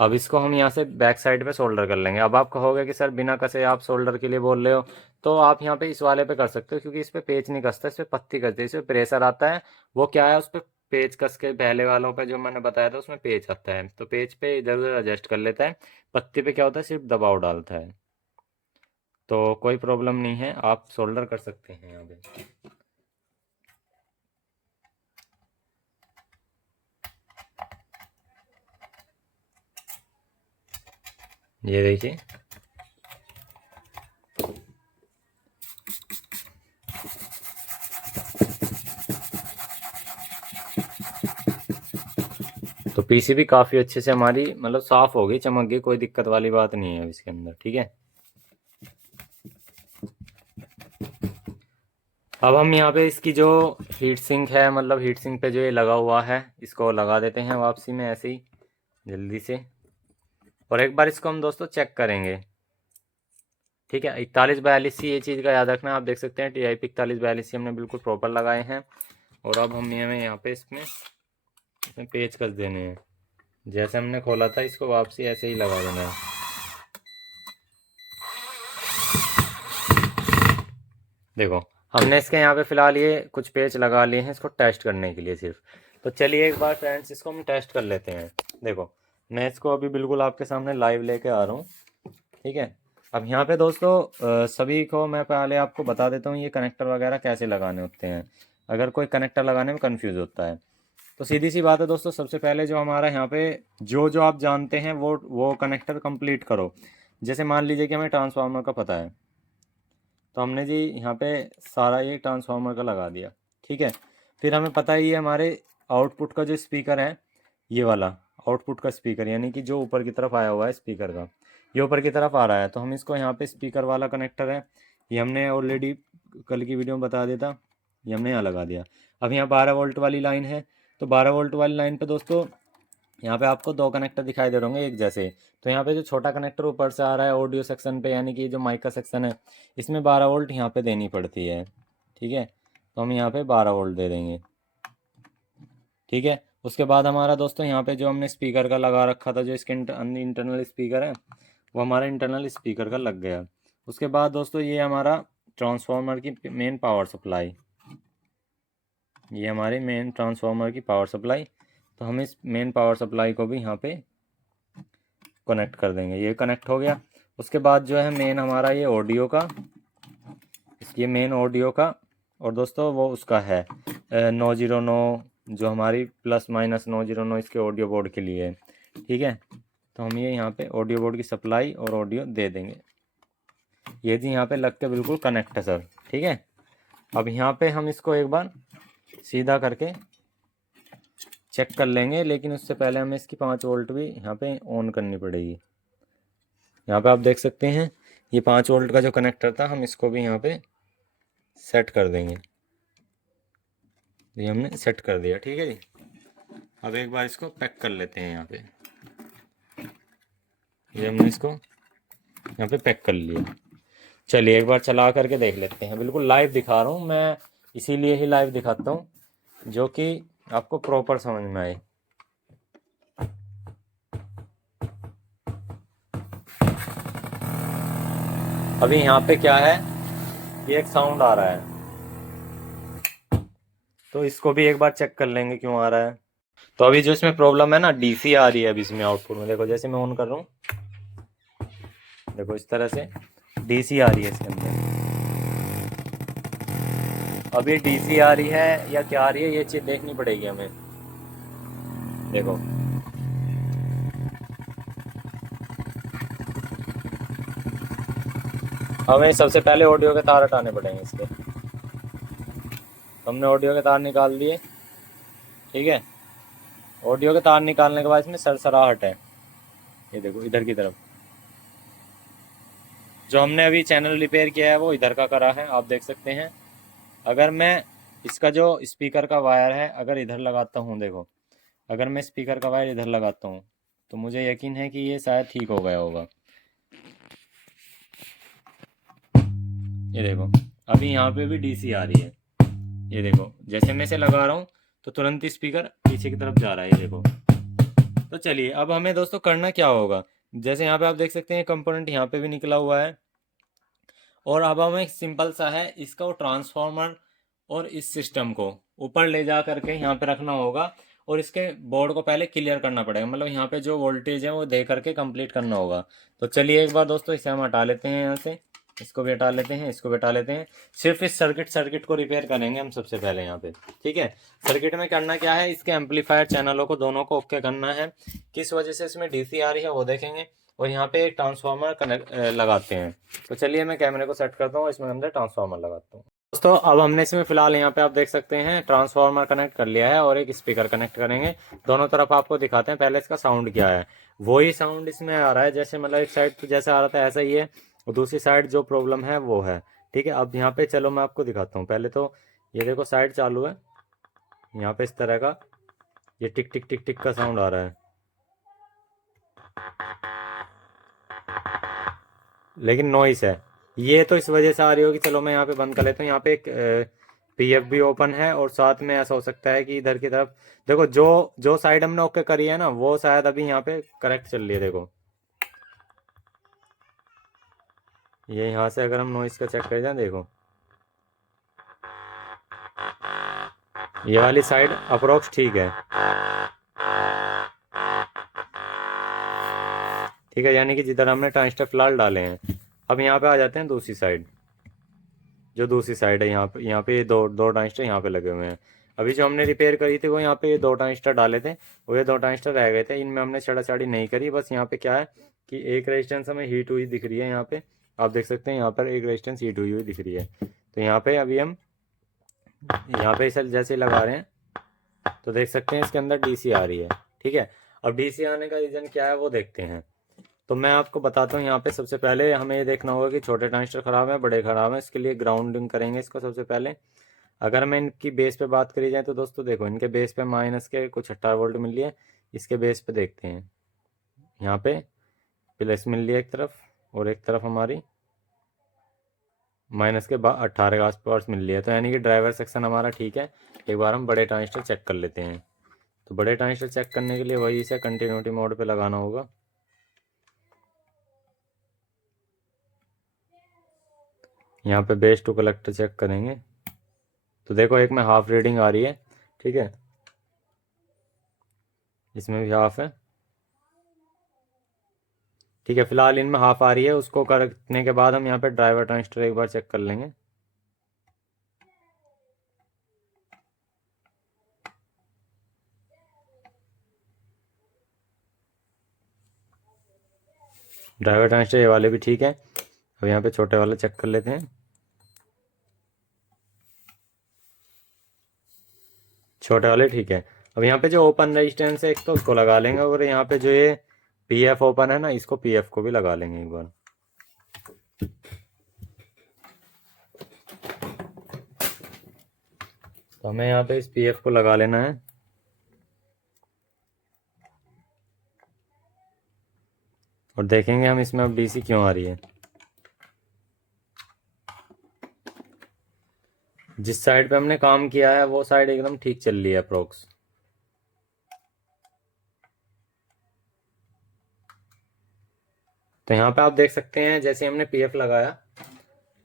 अब इसको हम यहाँ से बैक साइड पे सोल्डर कर लेंगे। अब आप कहोगे कि सर बिना कसे आप सोल्डर के लिए बोल रहे हो, तो आप यहाँ पे इस वाले पे कर सकते हो, क्योंकि इस पे पेच नहीं कसता, इस पे पत्ती कसते, इस पे प्रेशर आता है। वो क्या है, उस पे पेच कस के पहले वालों पे जो मैंने बताया था उसमें पेच आता है, तो पेच पे इधर उधर एडजस्ट कर लेता है। पत्ती पे क्या होता है, सिर्फ दबाव डालता है। तो कोई प्रॉब्लम नहीं है, आप सोल्डर कर सकते हैं यहाँ पे। ये देखिए, तो पीसीबी काफ़ी अच्छे से हमारी मतलब साफ़ हो गई, चमक गई, कोई दिक्कत वाली बात नहीं है अब इसके अंदर। ठीक है, अब हम यहाँ पे इसकी जो हीट सिंक है, मतलब हीट सिंक पे जो ये लगा हुआ है, इसको लगा देते हैं वापसी में ऐसे ही जल्दी से। और एक बार इसको हम दोस्तों चेक करेंगे। ठीक है, 4142 ये चीज़ का याद रखना। आप देख सकते हैं TIP 4142 हमने बिल्कुल प्रॉपर लगाए हैं। और अब हम हमें यहाँ पे इसमें पेच कस देने हैं। जैसे हमने खोला था इसको वापसी ऐसे ही लगा देना है। देखो, हमने इसके यहाँ पे फ़िलहाल ये कुछ पेच लगा लिए हैं इसको टेस्ट करने के लिए सिर्फ। तो चलिए एक बार फ्रेंड्स इसको हम टेस्ट कर लेते हैं। देखो, मैं इसको अभी बिल्कुल आपके सामने लाइव लेके आ रहा हूँ। ठीक है, अब यहाँ पे दोस्तों सभी को मैं पहले आपको बता देता हूँ ये कनेक्टर वगैरह कैसे लगाने होते हैं, अगर कोई कनेक्टर लगाने में कंफ्यूज होता है। तो सीधी सी बात है दोस्तों, सबसे पहले जो हमारा यहाँ पे जो जो आप जानते हैं वो कनेक्टर कंप्लीट करो। जैसे मान लीजिए कि हमें ट्रांसफार्मर का पता है, तो हमने जी यहाँ पे सारा ये ट्रांसफार्मर का लगा दिया। ठीक है, फिर हमें पता है ये हमारे आउटपुट का जो स्पीकर है, ये वाला आउटपुट का स्पीकर, यानी कि जो ऊपर की तरफ आया हुआ है स्पीकर का, ये ऊपर की तरफ आ रहा है, तो हम इसको यहाँ पे स्पीकर वाला कनेक्टर है, ये हमने ऑलरेडी कल की वीडियो में बता दिया था, ये हमने यहाँ लगा दिया। अब यहाँ 12 वोल्ट वाली लाइन है, तो 12 वोल्ट वाली लाइन पे दोस्तों यहाँ पे आपको दो कनेक्टर दिखाई दे रहे होंगे एक जैसे। तो यहाँ पे जो छोटा कनेक्टर ऊपर से आ रहा है ऑडियो सेक्शन पे, यानी कि जो माइक का सेक्शन है, इसमें 12 वोल्ट यहाँ पे देनी पड़ती है। ठीक है, तो हम यहाँ पे 12 वोल्ट दे देंगे। ठीक है, उसके बाद हमारा दोस्तों यहाँ पे जो हमने स्पीकर का लगा रखा था, जो इसके इंटरनल स्पीकर है, वो हमारा इंटरनल स्पीकर का लग गया। उसके बाद दोस्तों ये हमारा ट्रांसफार्मर की मेन पावर सप्लाई, ये हमारी मेन ट्रांसफार्मर की पावर सप्लाई। तो हम इस मेन पावर सप्लाई को भी यहाँ पे कनेक्ट कर देंगे। ये कनेक्ट हो गया। उसके बाद जो है मेन हमारा ये ऑडियो का, ये मेन ऑडियो का, और दोस्तों वो उसका है 909, जो हमारी +- 909 इसके ऑडियो बोर्ड के लिए है। ठीक है, तो हम ये यहाँ पे ऑडियो बोर्ड की सप्लाई और ऑडियो दे देंगे। ये जी यहाँ पे लग के बिल्कुल कनेक्ट है सर। ठीक है, अब यहाँ पे हम इसको एक बार सीधा करके चेक कर लेंगे, लेकिन उससे पहले हमें इसकी 5 वोल्ट भी यहाँ पे ऑन करनी पड़ेगी। यहाँ पे आप देख सकते हैं ये 5 वोल्ट का जो कनेक्टर था, हम इसको भी यहाँ पे सेट कर देंगे। ये हमने सेट कर दिया। ठीक है जी, अब एक बार इसको पैक कर लेते हैं यहाँ पे। ये हमने इसको यहाँ पे पैक कर लिया। चलिए एक बार चला करके देख लेते हैं। बिल्कुल लाइव दिखा रहा हूँ मैं, इसीलिए ही लाइव दिखाता हूँ, जो कि आपको प्रॉपर समझ में आए। अभी यहाँ पे क्या है, ये एक साउंड आ रहा है, तो इसको भी एक बार चेक कर लेंगे क्यों आ रहा है। तो अभी जो इसमें प्रॉब्लम है ना, डीसी आ रही है अभी इसमें आउटपुट में। देखो जैसे मैं ऑन कर रहा हूँ, देखो इस तरह से डीसी आ रही है इसके अंदर। अब ये डीसी आ रही है या क्या आ रही है, ये चीज़ देखनी पड़ेगी हमें। देखो हमें सबसे पहले ऑडियो के तार हटाने पड़ेंगे इसके। हमने ऑडियो के तार निकाल दिए। ठीक है, ऑडियो के तार निकालने के बाद इसमें सरसराहट है, ये देखो इधर की तरफ। जो हमने अभी चैनल रिपेयर किया है वो इधर का करा है, आप देख सकते हैं। अगर मैं इसका जो स्पीकर का वायर है अगर इधर लगाता हूँ, देखो अगर मैं स्पीकर का वायर इधर लगाता हूँ, तो मुझे यकीन है कि ये शायद ठीक हो गया होगा। ये देखो अभी यहाँ पे भी डीसी आ रही है। ये देखो जैसे मैं इसे लगा रहा हूँ तो तुरंत ही स्पीकर पीछे की तरफ जा रहा है। ये देखो तो चलिए अब हमें दोस्तों करना क्या होगा, जैसे यहाँ पे आप देख सकते हैं कंपोनेंट यहाँ पे भी निकला हुआ है, और अब हमें सिंपल सा है इसका वो ट्रांसफार्मर और इस सिस्टम को ऊपर ले जा करके यहाँ पे रखना होगा, और इसके बोर्ड को पहले क्लियर करना पड़ेगा, मतलब यहाँ पे जो वोल्टेज है वो दे करके कंप्लीट करना होगा। तो चलिए एक बार दोस्तों इसे हम हटा लेते हैं यहाँ से, इसको भी हटा लेते हैं, इसको भी हटा लेते हैं। सिर्फ इस सर्किट को रिपेयर करेंगे हम सबसे पहले यहाँ पे, ठीक है। सर्किट में करना क्या है, इसके एम्पलीफायर चैनलों को दोनों को ओके करना है, किस वजह से इसमें डीसी आ रही है वो देखेंगे, और यहाँ पे एक ट्रांसफार्मर कनेक्ट लगाते हैं। तो चलिए मैं कैमरे को सेट करता हूँ, इसमें अंदर ट्रांसफार्मर लगाता हूँ। दोस्तों अब हमने इसमें फिलहाल यहाँ पे आप देख सकते हैं ट्रांसफार्मर कनेक्ट कर लिया है, और एक स्पीकर कनेक्ट करेंगे। दोनों तरफ आपको दिखाते हैं पहले इसका साउंड क्या है। वही साउंड इसमें आ रहा है, जैसे मतलब एक साइड तो जैसे आ रहा था ऐसा ही है, और दूसरी साइड जो प्रॉब्लम है वो है, ठीक है। अब यहाँ पे चलो मैं आपको दिखाता हूँ। पहले तो ये देखो साइड चालू है, यहाँ पे इस तरह का ये टिक टिक टिक टिक का साउंड आ रहा है, लेकिन नॉइस है। ये तो इस वजह से आ रही होगी, चलो मैं यहाँ पे बंद कर लेता हूँ। यहाँ पे एक पीएफ भी ओपन है, और साथ में ऐसा हो सकता है कि इधर की तरफ देखो जो जो साइड हमने ओके करी है ना, वो शायद अभी यहाँ पे करेक्ट चल रही है। देखो ये यहाँ से अगर हम नॉइस का चेक करें, देखो ये वाली साइड अप्रोक्स ठीक है, ठीक है, यानी कि जिधर हमने ट्रांजिस्टर फिलहाल डाले हैं। अब यहाँ पे आ जाते हैं दूसरी साइड, जो दूसरी साइड है यहाँ पे ये दो दो ट्रांजिस्टर यहाँ पे लगे हुए हैं। अभी जो हमने रिपेयर करी थी वो यहाँ पे ये दो ट्रांजिस्टर डाले थे, वो ये दो ट्रांजिस्टर रह गए थे, इनमें हमने छेड़ाछाड़ी नहीं करी। बस यहाँ पे क्या है कि एक रेजिस्टेंस हमें हीट हुई दिख रही है, यहाँ पे आप देख सकते हैं, यहाँ पर एक रेजिस्टेंस हीट हुई हुई दिख रही है। तो यहाँ पे अभी हम यहाँ पे इसे जैसे लगा रहे हैं तो देख सकते हैं इसके अंदर डीसी आ रही है, ठीक है। अब डीसी आने का रीज़न क्या है वो देखते हैं। तो मैं आपको बताता हूँ, यहाँ पे सबसे पहले हमें ये देखना होगा कि छोटे ट्रांजिस्टर ख़राब है बड़े ख़राब हैं। इसके लिए ग्राउंडिंग करेंगे इसको सबसे पहले। अगर मैं इनकी बेस पे बात करी जाए तो दोस्तों देखो, इनके बेस पे माइनस के कुछ 18 वोल्ट मिल रही है। इसके बेस पे देखते हैं, यहाँ पे प्लस मिल रही है एक तरफ, और एक तरफ हमारी माइनस के 18 के आसपास मिल रही है। तो यानी कि ड्राइवर सेक्शन हमारा ठीक है। एक बार हम बड़े ट्रांजिस्टर चेक कर लेते हैं। तो बड़े ट्रांजिस्टर चेक करने के लिए वही इसे कंटिन्यूटी मोड पे लगाना होगा। यहाँ पे बेस टू कलेक्टर चेक करेंगे, तो देखो एक में हाफ रीडिंग आ रही है, ठीक है, इसमें भी हाफ है, ठीक है। फिलहाल इनमें हाफ आ रही है, उसको करने के बाद हम यहाँ पे ड्राइवर ट्रांजिस्टर एक बार चेक कर लेंगे। ड्राइवर ट्रांजिस्टर ये वाले भी ठीक है। अब यहाँ पे छोटे वाले चेक कर लेते हैं। छोटे वाले ठीक है। अब यहाँ पे जो ओपन रेजिस्टेंस है एक तो उसको लगा लेंगे, और यहाँ पे जो ये पीएफ ओपन है ना, इसको पीएफ को भी लगा लेंगे एक बार। तो हमें यहाँ पे इस पीएफ को लगा लेना है, और देखेंगे हम इसमें अब डीसी क्यों आ रही है। जिस साइड पे हमने काम किया है वो साइड एकदम ठीक चल रही है अप्रोक्स। तो यहाँ पे आप देख सकते हैं जैसे हमने पीएफ लगाया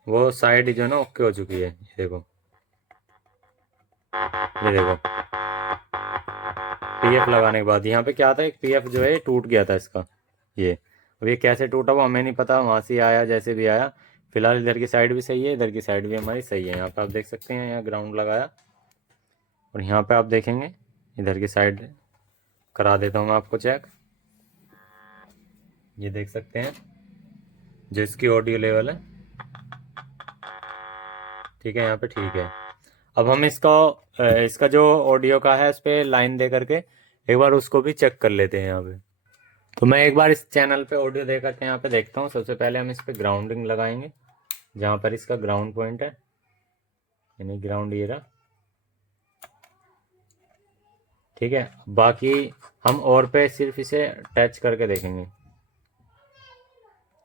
वो साइड जो है ना ओके हो चुकी है। ये देखो, ये देखो पीएफ लगाने के बाद यहाँ पे क्या था, एक पीएफ जो है टूट गया था इसका। ये अब ये कैसे टूटा वो हमें नहीं पता, वहाँ से आया जैसे भी आया। फिलहाल इधर की साइड भी सही है, इधर की साइड भी हमारी सही है। यहाँ पे आप देख सकते हैं, यहाँ ग्राउंड लगाया, और यहाँ पे आप देखेंगे इधर की साइड करा देता हूँ मैं आपको चेक। ये देख सकते हैं जो इसकी ऑडियो लेवल है, ठीक है, यहाँ पे ठीक है। अब हम इसका जो ऑडियो का है उस पर लाइन दे करके एक बार उसको भी चेक कर लेते हैं यहाँ पे। तो मैं एक बार इस चैनल पे ऑडियो दे करके यहाँ पे देखता हूँ। सबसे पहले हम इस पर ग्राउंडिंग लगाएंगे, जहाँ पर इसका ग्राउंड पॉइंट है, यानी ग्राउंड ये रहा, ठीक है। बाकी हम और पे सिर्फ इसे टच करके देखेंगे।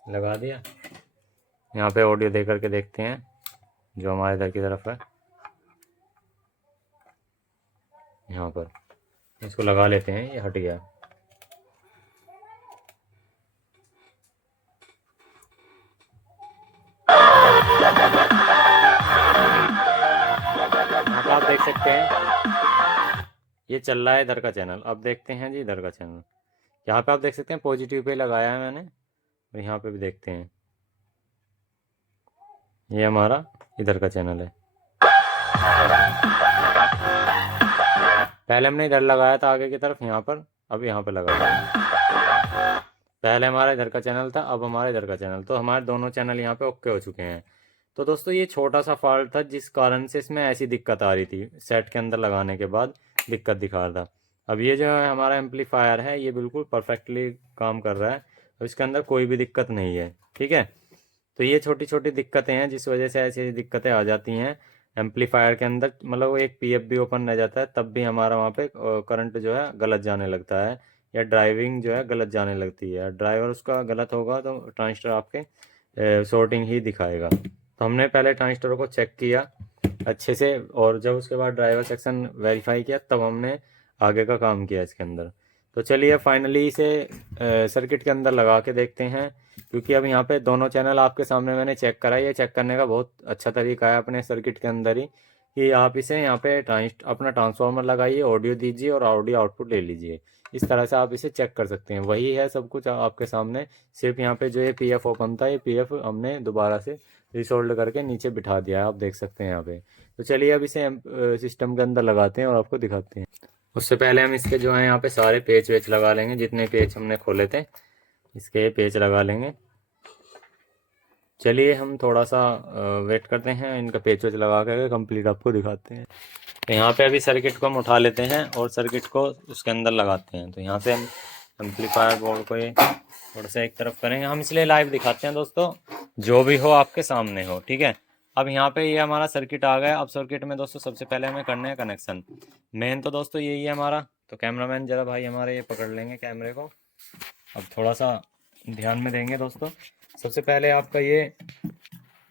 लगा दिया, यहाँ पे ऑडियो दे करके देखते हैं जो हमारे इधर की तरफ है। यहाँ पर इसको लगा लेते हैं, ये हट गया। देख सकते हैं ये चल रहा है इधर का चैनल। अब देखते हैं जी इधर का चैनल। यहाँ पे आप देख सकते हैं पॉजिटिव पे लगाया है मैंने, और यहाँ पे भी देखते हैं ये हमारा इधर का चैनल है। पहले हमने इधर लगाया था आगे की तरफ यहाँ पर, अब यहाँ पे लगा दिया। पहले हमारा इधर का चैनल था, अब हमारा इधर का चैनल, तो हमारे दोनों चैनल यहाँ पे ओके हो चुके हैं। तो दोस्तों ये छोटा सा फॉल्ट था जिस कारण से इसमें ऐसी दिक्कत आ रही थी, सेट के अंदर लगाने के बाद दिक्कत दिखा रहा था। अब ये जो है हमारा एम्पलीफायर है ये बिल्कुल परफेक्टली काम कर रहा है, और इसके अंदर कोई भी दिक्कत नहीं है। ठीक है, तो ये छोटी छोटी दिक्कतें हैं जिस वजह से ऐसी दिक्कतें आ जाती हैं एम्पलीफायर के अंदर। मतलब वो एक पीएफ भी ओपन रह जाता है तब भी हमारा वहाँ पे करंट जो है गलत जाने लगता है, या ड्राइविंग जो है गलत जाने लगती है। ड्राइवर उसका गलत होगा तो ट्रांजिस्टर आपके शॉर्टिंग ही दिखाएगा। तो हमने पहले ट्रांजिस्टर को चेक किया अच्छे से, और जब उसके बाद ड्राइवर सेक्शन वेरीफाई किया तब हमने आगे का काम किया इसके अंदर। तो चलिए फाइनली इसे सर्किट के अंदर लगा के देखते हैं, क्योंकि अब यहाँ पे दोनों चैनल आपके सामने मैंने चेक करा। ये चेक करने का बहुत अच्छा तरीका है अपने सर्किट के अंदर ही, कि आप इसे यहाँ पे अपना ट्रांसफार्मर लगाइए, ऑडियो दीजिए और ऑडियो आउटपुट ले लीजिए। इस तरह से आप इसे चेक कर सकते हैं। वही है सब कुछ आपके सामने, सिर्फ यहाँ पे जो ये पीएफ ओपन था ये पीएफ हमने दोबारा से रिसोल्ड करके नीचे बिठा दिया है, आप देख सकते हैं यहाँ पे। तो चलिए अब इसे सिस्टम के अंदर लगाते हैं और आपको दिखाते हैं। उससे पहले हम इसके जो है यहाँ पे सारे पेच वेच लगा लेंगे, जितने पेच हमने खोले थे इसके पेच लगा लेंगे। चलिए हम थोड़ा सा वेट करते हैं, इनका पेच वेच लगा कर कंप्लीट आपको दिखाते हैं। तो यहाँ पे अभी सर्किट को हम उठा लेते हैं और सर्किट को उसके अंदर लगाते हैं। तो यहाँ से हम एम्पलीफायर बोर्ड को ये थोड़ा सा एक तरफ करेंगे, हम इसलिए लाइव दिखाते हैं दोस्तों, जो भी हो आपके सामने हो। ठीक है, अब यहाँ पे ये हमारा सर्किट आ गया। अब सर्किट में दोस्तों सबसे पहले हमें करना है कनेक्शन। मेन तो दोस्तों यही है हमारा। तो कैमरामैन जरा भाई हमारे ये पकड़ लेंगे कैमरे को, अब थोड़ा सा ध्यान में देंगे दोस्तों। सबसे पहले आपका ये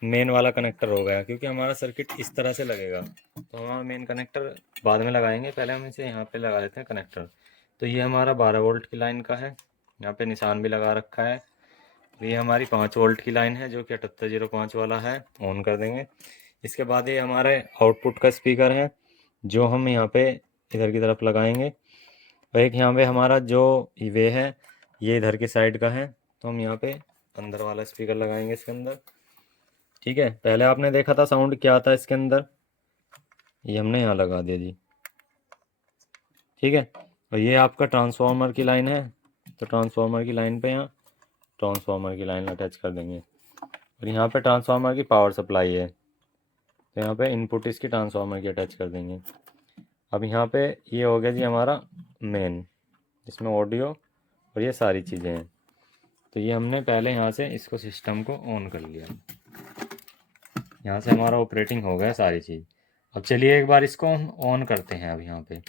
मेन वाला कनेक्टर हो गया, क्योंकि हमारा सर्किट इस तरह से लगेगा। तो हमारा मेन कनेक्टर बाद में लगाएंगे, पहले हम इसे यहाँ पे लगा देते हैं कनेक्टर। तो ये हमारा 12 वोल्ट की लाइन का है, यहाँ पे निशान भी लगा रखा है। ये हमारी 5 वोल्ट की लाइन है जो कि 7805 वाला है, ऑन कर देंगे। इसके बाद ये हमारे आउटपुट का स्पीकर है जो हम यहाँ पे इधर की तरफ लगाएंगे। और एक यहाँ पे हमारा जो वे है ये इधर की साइड का है, तो हम यहाँ पे अंदर वाला स्पीकर लगाएंगे इसके अंदर। ठीक है, पहले आपने देखा था साउंड क्या आता है इसके अंदर, ये हमने यहाँ लगा दिया जी। ठीक है, और ये आपका ट्रांसफार्मर की लाइन है, तो ट्रांसफार्मर की लाइन पे यहाँ ट्रांसफार्मर की लाइन अटैच कर देंगे। और यहाँ पे ट्रांसफार्मर की पावर सप्लाई है, तो यहाँ पे इनपुट इसकी ट्रांसफार्मर की अटैच कर देंगे। अब यहाँ पे ये हो गया जी हमारा मेन, जिसमें ऑडियो और ये सारी चीज़ें हैं। तो ये हमने पहले यहाँ से इसको सिस्टम को ऑन कर लिया, यहाँ से हमारा ऑपरेटिंग हो गया सारी चीज़। अब चलिए एक बार इसको हम ऑन करते हैं। अब यहाँ पे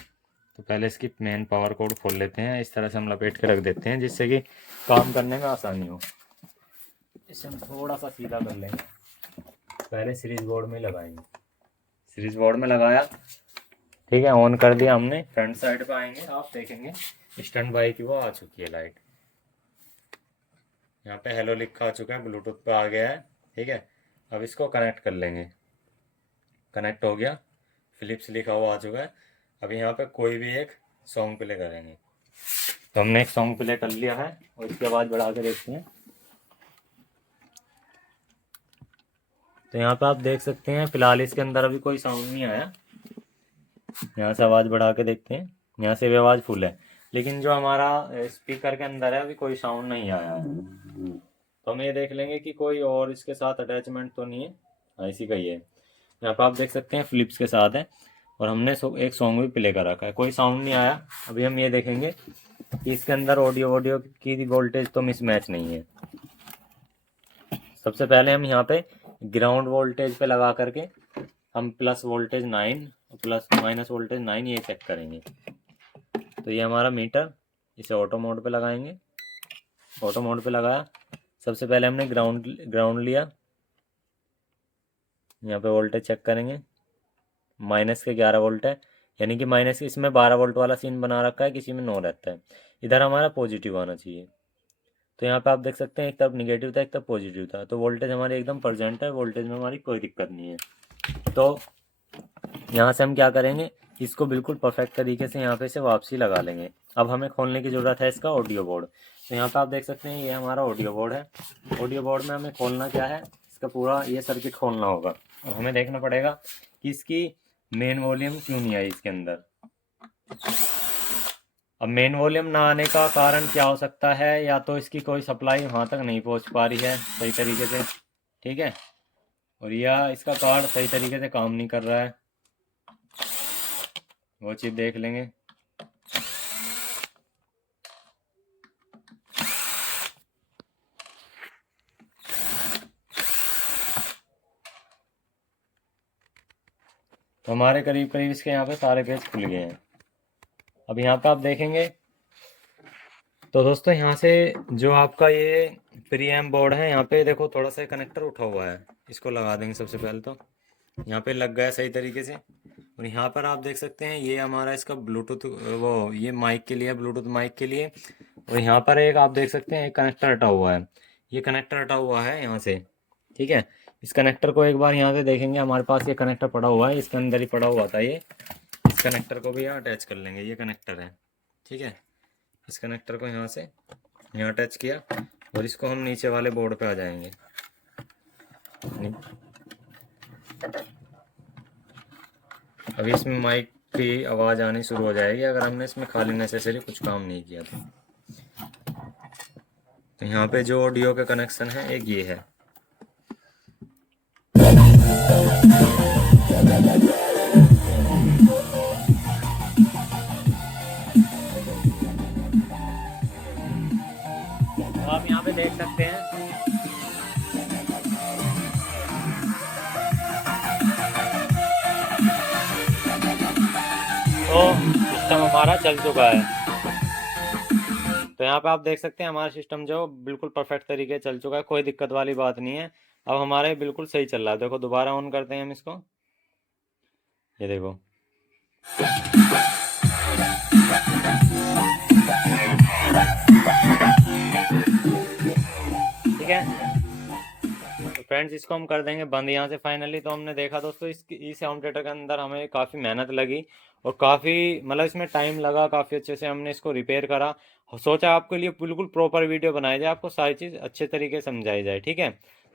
तो पहले इसकी मेन पावर कोड खोल लेते हैं, इस तरह से हम लपेट के रख देते हैं जिससे कि काम करने में आसानी हो। इसे हम थोड़ा सा सीधा कर लेंगे, पहले सीरीज बोर्ड में लगाएंगे। सीरीज बोर्ड में लगाया, ठीक है, ऑन कर दिया हमने। फ्रंट साइड पे आएंगे, आप देखेंगे स्टैंड बाई की वो आ चुकी है लाइट। यहाँ पे हेलो लिखा आ चुका है, ब्लूटूथ पे आ गया है। ठीक है, अब इसको कनेक्ट कर लेंगे। कनेक्ट हो गया, फिलिप्स लिखा हुआ आ चुका है। अब यहाँ पे कोई भी एक सॉन्ग प्ले करेंगे। तो हमने एक सॉन्ग प्ले कर लिया है और इसकी आवाज़ बढ़ा के देखते हैं। तो यहाँ पे आप देख सकते हैं फिलहाल इसके अंदर अभी कोई साउंड नहीं आया। यहाँ से आवाज़ बढ़ा के देखते हैं, यहाँ से भी आवाज़ फुल है, लेकिन जो हमारा स्पीकर के अंदर है अभी कोई साउंड नहीं आया है। तो हम ये देख लेंगे कि कोई और इसके साथ अटैचमेंट तो नहीं है। हाँ, इसी का ही है। यहाँ पर आप देख सकते हैं फिलिप्स के साथ है, और हमने एक सॉन्ग भी प्ले कर रखा है, कोई साउंड नहीं आया। अभी हम ये देखेंगे कि इसके अंदर ऑडियो की वोल्टेज तो मिसमैच नहीं है। सबसे पहले हम यहाँ पे ग्राउंड वोल्टेज पे लगा करके हम plus voltage 9 plus minus voltage 9 ये चेक करेंगे। तो ये हमारा मीटर, इसे ऑटो मोड पे लगाएंगे। ऑटो मोड पे लगाया, सबसे पहले हमने ग्राउंड लिया। यहाँ पे वोल्टेज चेक करेंगे, माइनस के 11 वोल्ट है, यानी कि माइनस इसमें 12 वोल्ट वाला सीन बना रखा है, किसी में 9 रहता है। इधर हमारा पॉजिटिव आना चाहिए। तो यहाँ पे आप देख सकते हैं एक तरफ निगेटिव था एक तरफ पॉजिटिव था, तो वोल्टेज हमारी एकदम परसेंट है, वोल्टेज में हमारी कोई दिक्कत नहीं है। तो यहाँ से हम क्या करेंगे, इसको बिल्कुल परफेक्ट तरीके से यहाँ पे से वापसी लगा लेंगे। अब हमें खोलने की ज़रूरत है इसका ऑडियो बोर्ड। तो यहाँ पे आप देख सकते हैं ये हमारा ऑडियो बोर्ड है। ऑडियो बोर्ड में हमें खोलना क्या है, इसका पूरा ये सर्किट खोलना होगा। अब हमें देखना पड़ेगा कि इसकी मेन वॉल्यूम क्यों नहीं आई इसके अंदर। अब मेन वॉल्यूम ना आने का कारण क्या हो सकता है, या तो इसकी कोई सप्लाई वहाँ तक नहीं पहुँच पा रही है सही तरीके से, ठीक है, और या इसका कार्ड सही तरीके से काम नहीं कर रहा है, वो चीज़ देख लेंगे। तो हमारे करीब करीब इसके यहाँ पे सारे पेज खुल गए हैं। अब यहाँ पे आप देखेंगे तो दोस्तों यहाँ से जो आपका ये प्री एम्प बोर्ड है, यहाँ पे देखो थोड़ा सा कनेक्टर उठा हुआ है, इसको लगा देंगे सबसे पहले। तो यहाँ पे लग गया सही तरीके से। और यहाँ पर आप देख सकते हैं ये हमारा इसका ब्लूटूथ, वो ये माइक के लिए, ब्लूटूथ माइक के लिए। और यहाँ पर एक आप देख सकते हैं एक कनेक्टर हटा हुआ है, ये कनेक्टर हटा हुआ है यहाँ से, ठीक है। इस कनेक्टर को एक बार यहाँ से देखेंगे, हमारे पास ये कनेक्टर पड़ा हुआ है, इसके अंदर ही पड़ा हुआ था ये। इस कनेक्टर को भी यहाँ अटैच कर लेंगे, ये कनेक्टर है, ठीक है। इस कनेक्टर को यहाँ से यहाँ अटैच किया और इसको हम नीचे वाले बोर्ड पे आ जाएंगे। अभी इसमें माइक की आवाज़ आनी शुरू हो जाएगी अगर हमने इसमें खाली नेसेसरी कुछ काम नहीं किया तो यहाँ पे जो ऑडियो का कनेक्शन है एक ये है। तो आप यहाँ पे देख सकते हैं तो सिस्टम हमारा चल चुका है। तो यहाँ पे आप देख सकते हैं हमारा सिस्टम जो बिल्कुल परफेक्ट तरीके से चल चुका है, कोई दिक्कत वाली बात नहीं है। अब हमारे बिल्कुल सही चल रहा है। देखो दोबारा ऑन करते हैं हम इसको, ये देखो, ठीक है। तो फ्रेंड्स इसको हम कर देंगे बंद यहाँ से फाइनली। तो हमने देखा दोस्तों इस होम थिएटर के अंदर हमें काफ़ी मेहनत लगी और काफ़ी मतलब इसमें टाइम लगा, काफ़ी अच्छे से हमने इसको रिपेयर करा। सोचा आपके लिए बिल्कुल प्रॉपर वीडियो बनाई जाए, आपको सारी चीज़ अच्छे तरीके से समझाई जाए, ठीक है।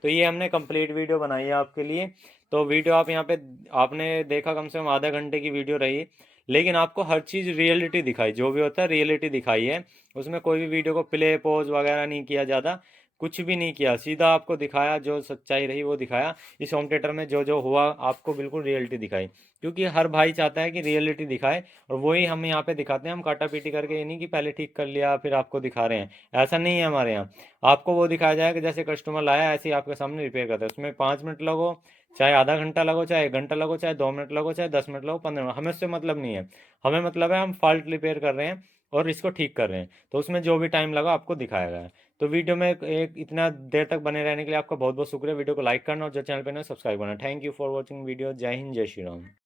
तो ये हमने कंप्लीट वीडियो बनाई है आपके लिए। तो वीडियो आप यहाँ पे आपने देखा, कम से कम आधा घंटे की वीडियो रही, लेकिन आपको हर चीज़ रियलिटी दिखाई, जो भी होता है रियलिटी दिखाई है। उसमें कोई भी वीडियो को प्ले पॉज वगैरह नहीं किया ज़्यादा, कुछ भी नहीं किया, सीधा आपको दिखाया, जो सच्चाई रही वो दिखाया। इस होम थिएटर में जो जो हुआ आपको बिल्कुल रियलिटी दिखाई, क्योंकि हर भाई चाहता है कि रियलिटी दिखाए, और वही हम यहाँ पे दिखाते हैं। हम काटा पीटी करके, ये नहीं कि पहले ठीक कर लिया फिर आपको दिखा रहे हैं, ऐसा नहीं है हमारे यहाँ। आपको वो दिखाया जाएगा जैसे कस्टमर लाया ऐसे ही आपके सामने रिपेयर करते हैं। उसमें 5 मिनट लगो, चाहे आधा घंटा लगो, चाहे 1 घंटा लगो, चाहे 2 मिनट लगो, चाहे 10 मिनट लगो, 15 मिनट, हमें उससे मतलब नहीं है। हमें मतलब है हम फॉल्ट रिपेयर कर रहे हैं और इसको ठीक कर रहे हैं, तो उसमें जो भी टाइम लगा आपको दिखाया गया है। तो वीडियो में एक इतना देर तक बने रहने के लिए आपका बहुत बहुत शुक्रिया। वीडियो को लाइक करना और जो चैनल पे ना सब्सक्राइब करना। Thank you for watching video. जय हिंद, जय श्री राम।